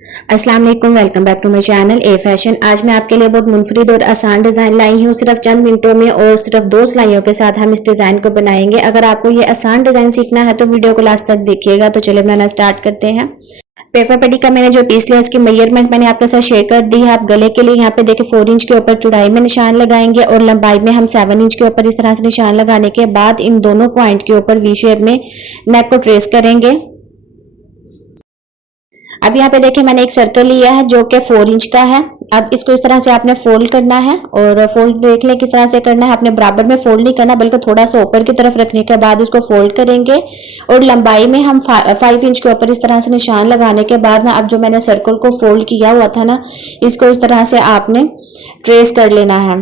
अस्सलाम वालेकुम, welcome back to my channel a fashion. आज मैं आपके लिए बहुत मुनफरिद और आसान डिज़ाइन लाई हूँ। सिर्फ चंद मिनटों में और सिर्फ 2 सिलाइयों के साथ हम इस डिज़ाइन को बनाएंगे। अगर आपको ये आसान डिज़ाइन सीखना है तो वीडियो को लास्ट तक देखिएगा। तो चलिए बनाना स्टार्ट करते हैं। पेपर पट्टी का मैंने जो पीस लिया इसकी मेजरमेंट मैंने आपके साथ शेयर कर दी है। आप गले के लिए यहाँ पे देखिए 4 इंच के ऊपर चौड़ाई में निशान लगाएंगे और लंबाई में हम 7 इंच के ऊपर इस तरह से निशान लगाने के बाद इन दोनों पॉइंट के ऊपर वी शेप में नेक को ट्रेस करेंगे। अब यहाँ पे देखिए मैंने एक सर्कल लिया है जो कि 4 इंच का है। अब इसको इस तरह से आपने फोल्ड करना है और फोल्ड देख लें किस तरह से करना है। आपने बराबर में फोल्ड नहीं करना बल्कि थोड़ा सा ऊपर की तरफ रखने के बाद इसको फोल्ड करेंगे और लंबाई में हम 5 इंच के ऊपर इस तरह से निशान लगाने के बाद ना अब जो मैंने सर्कल को फोल्ड किया हुआ था ना इसको इस तरह से आपने ट्रेस कर लेना है।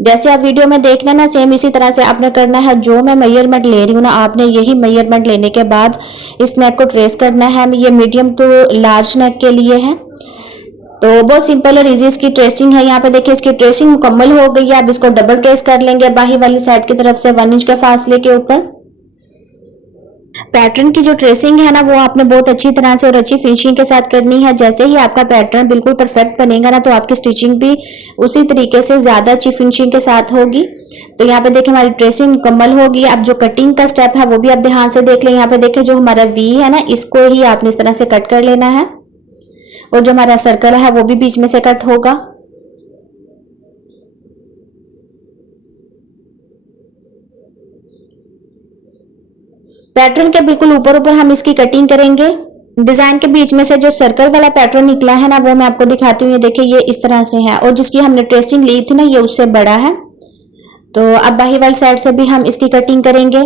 जैसे आप वीडियो में देख रहे हैं ना सेम इसी तरह से आपने करना है। जो मैं मेजरमेंट ले रही हूँ ना आपने यही मेजरमेंट लेने के बाद इस नेक को ट्रेस करना है। ये मीडियम टू लार्ज नेक के लिए है। तो बहुत सिंपल और इजी इसकी ट्रेसिंग है। यहाँ पे देखिए इसकी ट्रेसिंग मुकम्मल हो गई है। अब इसको डबल ट्रेस कर लेंगे बाही वाली साइड की तरफ से 1 इंच के फासले के ऊपर। पैटर्न की जो ट्रेसिंग है ना वो आपने बहुत अच्छी तरह से और अच्छी फिनिशिंग के साथ करनी है। जैसे ही आपका पैटर्न बिल्कुल परफेक्ट बनेगा ना तो आपकी स्टिचिंग भी उसी तरीके से ज्यादा अच्छी फिनिशिंग के साथ होगी। तो यहाँ पे देखिए हमारी ट्रेसिंग मुकम्मल होगी। अब जो कटिंग का स्टेप है वो भी आप ध्यान से देख लें। यहाँ पे देखिए जो हमारा वी है ना इसको ही आपने इस तरह से कट कर लेना है और जो हमारा सर्कल है वो भी बीच में से कट होगा। पैटर्न के बिल्कुल ऊपर ऊपर हम इसकी कटिंग करेंगे। डिजाइन के बीच में से जो सर्कल वाला पैटर्न निकला है ना वो मैं आपको दिखाती हूँ। ये देखिए ये इस तरह से है और जिसकी हमने ट्रेसिंग ली थी ना ये उससे बड़ा है। तो अब बाही वाली साइड से भी हम इसकी कटिंग करेंगे।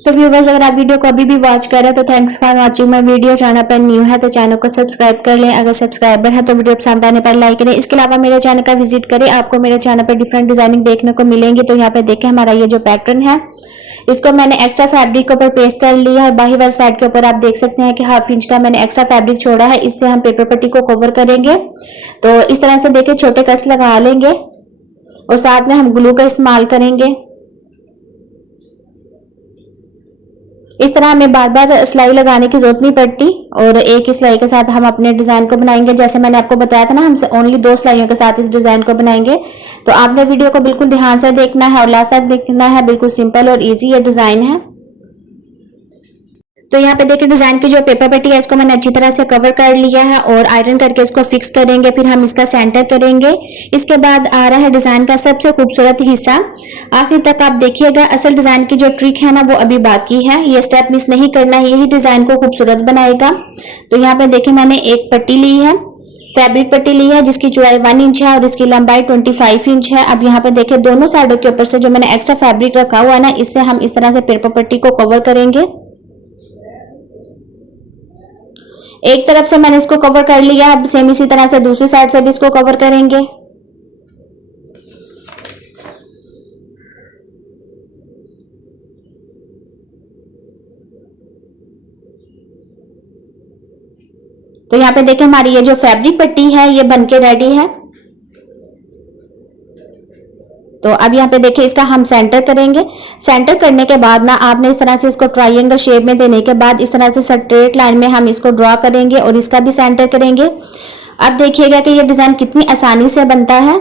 तो व्यूअर्स अगर आप वीडियो को अभी भी वॉच कर रहे हैं तो thanks for watching my video. Channel पर न्यू है तो चैनल को सब्सक्राइब कर लें। अगर सब्सक्राइबर है तो वीडियो पसंद आने पर लाइक करें। इसके अलावा मेरे चैनल का विजिट करें। आपको मेरे चैनल पर डिफरेंट डिजाइनिंग देखने को मिलेंगी। तो यहाँ पे देखें हमारा ये जो पैटर्न है इसको मैंने एक्स्ट्रा फैब्रिक के ऊपर पेस्ट कर लिया है। बाही वाली साइड के ऊपर आप देख सकते हैं कि 1/2 इंच का मैंने एक्स्ट्रा फैब्रिक छोड़ा है। इससे हम पेपर पट्टी को कवर करेंगे। तो इस तरह से देखिए छोटे कट्स लगा लेंगे और साथ में हम ग्लू का इस्तेमाल करेंगे। इस तरह हमें बार बार सिलाई लगाने की जरूरत नहीं पड़ती और एक ही सिलाई के साथ हम अपने डिजाइन को बनाएंगे। जैसे मैंने आपको बताया था ना हम ओनली 2 सिलाइयों के साथ इस डिजाइन को बनाएंगे। तो आपने वीडियो को बिल्कुल ध्यान से देखना है और लास्ट तक देखना है। बिल्कुल सिंपल और इजी ये डिजाइन है। तो यहाँ पे देखिए डिजाइन की जो पेपर पट्टी है इसको मैंने अच्छी तरह से कवर कर लिया है और आयरन करके इसको फिक्स करेंगे। फिर हम इसका सेंटर करेंगे। इसके बाद आ रहा है डिजाइन का सबसे खूबसूरत हिस्सा। आखिर तक आप देखिएगा। असल डिजाइन की जो ट्रिक है ना वो अभी बाकी है। ये स्टेप मिस नहीं करना है, यही डिजाइन को खूबसूरत बनाएगा। तो यहाँ पे देखिए मैंने एक पट्टी ली है, फैब्रिक पट्टी ली है जिसकी चौड़ाई 1 इंच है और इसकी लंबाई 25 इंच है। अब यहाँ पे देखिए दोनों साइडों के ऊपर से जो मैंने एक्स्ट्रा फैब्रिक रखा हुआ है ना इससे हम इस तरह से पेपर पट्टी को कवर करेंगे। एक तरफ से मैंने इसको कवर कर लिया। अब सेम इसी तरह से दूसरी साइड से भी इसको कवर करेंगे। तो यहाँ पे देखिए हमारी ये जो फैब्रिक पट्टी है ये बनके रेडी है। तो अब यहाँ पे देखिए इसका हम सेंटर करेंगे। सेंटर करने के बाद ना आपने इस तरह से इसको ट्रायंगल शेप में देने के बाद इस तरह से स्ट्रेट लाइन में हम इसको ड्रॉ करेंगे और इसका भी सेंटर करेंगे। अब देखिएगा कि ये डिजाइन कितनी आसानी से बनता है।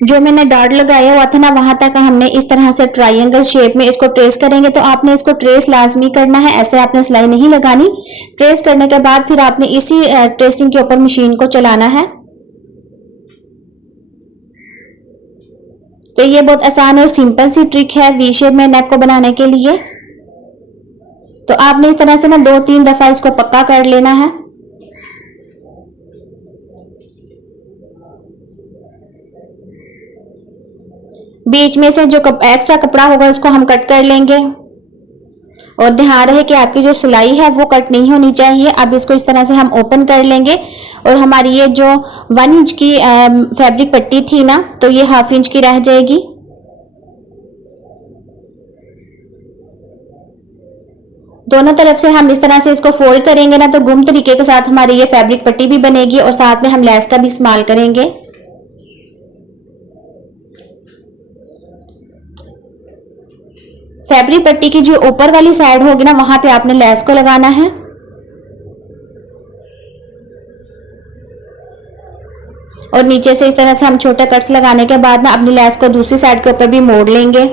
जो मैंने डॉट लगाया हुआ था ना वहां तक हमने इस तरह से ट्रायंगल शेप में इसको ट्रेस करेंगे। तो आपने इसको ट्रेस लाजमी करना है, ऐसे आपने सिलाई नहीं लगानी। ट्रेस करने के बाद फिर आपने इसी ट्रेसिंग के ऊपर मशीन को चलाना है। तो ये बहुत आसान और सिंपल सी ट्रिक है वी शेप में नेक को बनाने के लिए। तो आपने इस तरह से ना 2-3 दफा इसको पक्का कर लेना है। बीच में से जो एक्स्ट्रा कपड़ा होगा उसको हम कट कर लेंगे और ध्यान रहे कि आपकी जो सिलाई है वो कट नहीं होनी चाहिए। अब इसको इस तरह से हम ओपन कर लेंगे और हमारी ये जो 1 इंच की फैब्रिक पट्टी थी ना तो ये 1/2 इंच की रह जाएगी। दोनों तरफ से हम इस तरह से इसको फोल्ड करेंगे ना तो गुम तरीके के साथ हमारी ये फैब्रिक पट्टी भी बनेगी और साथ में हम लेस का भी इस्तेमाल करेंगे। फैब्रिक पट्टी की जो ऊपर वाली साइड होगी ना वहां पे आपने लेस को लगाना है और नीचे से इस तरह से हम छोटे कट्स लगाने के बाद ना अपनी लेस को दूसरी साइड के ऊपर भी मोड़ लेंगे।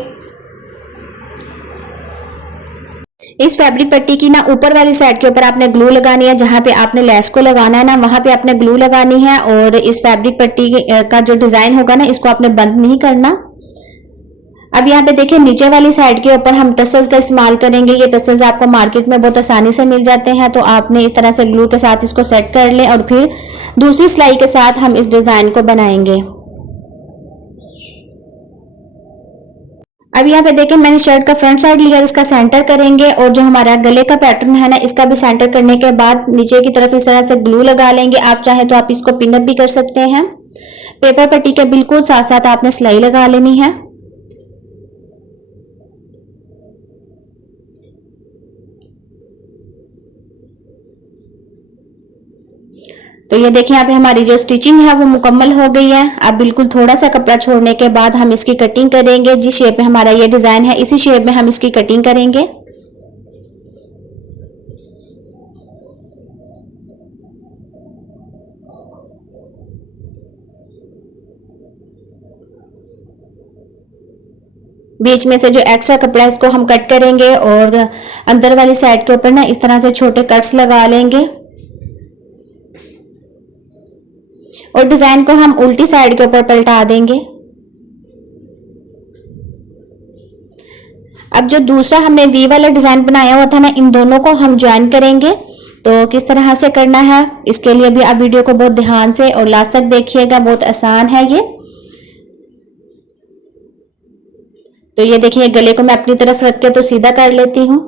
इस फैब्रिक पट्टी की ना ऊपर वाली साइड के ऊपर आपने ग्लू लगानी है, जहां पे आपने लेस को लगाना है ना वहां पे आपने ग्लू लगानी है और इस फैब्रिक पट्टी का जो डिजाइन होगा ना इसको आपने बंद नहीं करना। अब यहाँ पे देखिए नीचे वाली साइड के ऊपर हम टसल्स का इस्तेमाल करेंगे। ये टसल्स आपको मार्केट में बहुत आसानी से मिल जाते हैं, तो आपने इस तरह से ग्लू के साथ इसको सेट कर लें और फिर दूसरी सिलाई के साथ हम इस डिजाइन को बनाएंगे। अब यहाँ पे देखें मैंने शर्ट का फ्रंट साइड लिया, इसका सेंटर करेंगे और जो हमारा गले का पैटर्न है ना इसका भी सेंटर करने के बाद नीचे की तरफ इस तरह से ग्लू लगा लेंगे। आप चाहे तो आप इसको पिन अप भी कर सकते हैं। पेपर पट्टी के बिल्कुल साथ साथ आपने सिलाई लगा लेनी है। तो ये देखिए यहाँ पे हमारी जो स्टिचिंग है वो मुकम्मल हो गई है। अब बिल्कुल थोड़ा सा कपड़ा छोड़ने के बाद हम इसकी कटिंग करेंगे। जिस शेप में हमारा ये डिजाइन है इसी शेप में हम इसकी कटिंग करेंगे। बीच में से जो एक्स्ट्रा कपड़ा है इसको हम कट करेंगे और अंदर वाली साइड के ऊपर ना इस तरह से छोटे कट्स लगा लेंगे और डिजाइन को हम उल्टी साइड के ऊपर पलटा देंगे। अब जो दूसरा हमने वी वाला डिजाइन बनाया हुआ था ना इन दोनों को हम ज्वाइन करेंगे। तो किस तरह से करना है इसके लिए भी आप वीडियो को बहुत ध्यान से और लास्ट तक देखिएगा, बहुत आसान है ये। तो ये देखिए गले को मैं अपनी तरफ रख के तो सीधा कर लेती हूँ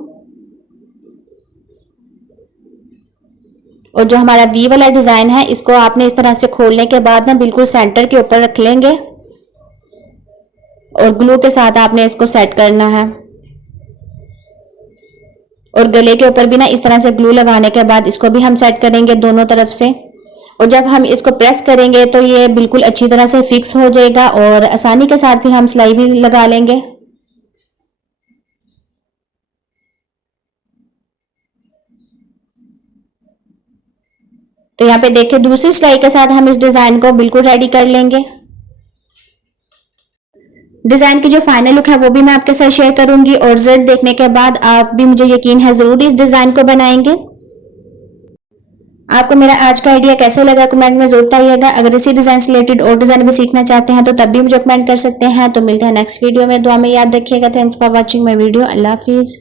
और जो हमारा वी वाला डिजाइन है इसको आपने इस तरह से खोलने के बाद ना बिल्कुल सेंटर के ऊपर रख लेंगे और ग्लू के साथ आपने इसको सेट करना है और गले के ऊपर भी ना इस तरह से ग्लू लगाने के बाद इसको भी हम सेट करेंगे दोनों तरफ से। और जब हम इसको प्रेस करेंगे तो ये बिल्कुल अच्छी तरह से फिक्स हो जाएगा और आसानी के साथ भी हम सिलाई भी लगा लेंगे। तो यहाँ पे देखिए दूसरी सिलाई के साथ हम इस डिजाइन को बिल्कुल रेडी कर लेंगे। डिजाइन की जो फाइनल लुक है वो भी मैं आपके साथ शेयर करूंगी और रिजल्ट देखने के बाद आप भी, मुझे यकीन है, जरूर इस डिजाइन को बनाएंगे। आपको मेरा आज का आइडिया कैसे लगा कमेंट में जरूर बताइएगा। अगर इसी डिजाइन से रिलेटेड और डिजाइन भी सीखना चाहते हैं तो तब भी मुझे कमेंट कर सकते हैं। तो मिलते हैं नेक्स्ट वीडियो में। दुआ में याद रखिएगा। Thanks for watching my video. Allah Hafiz.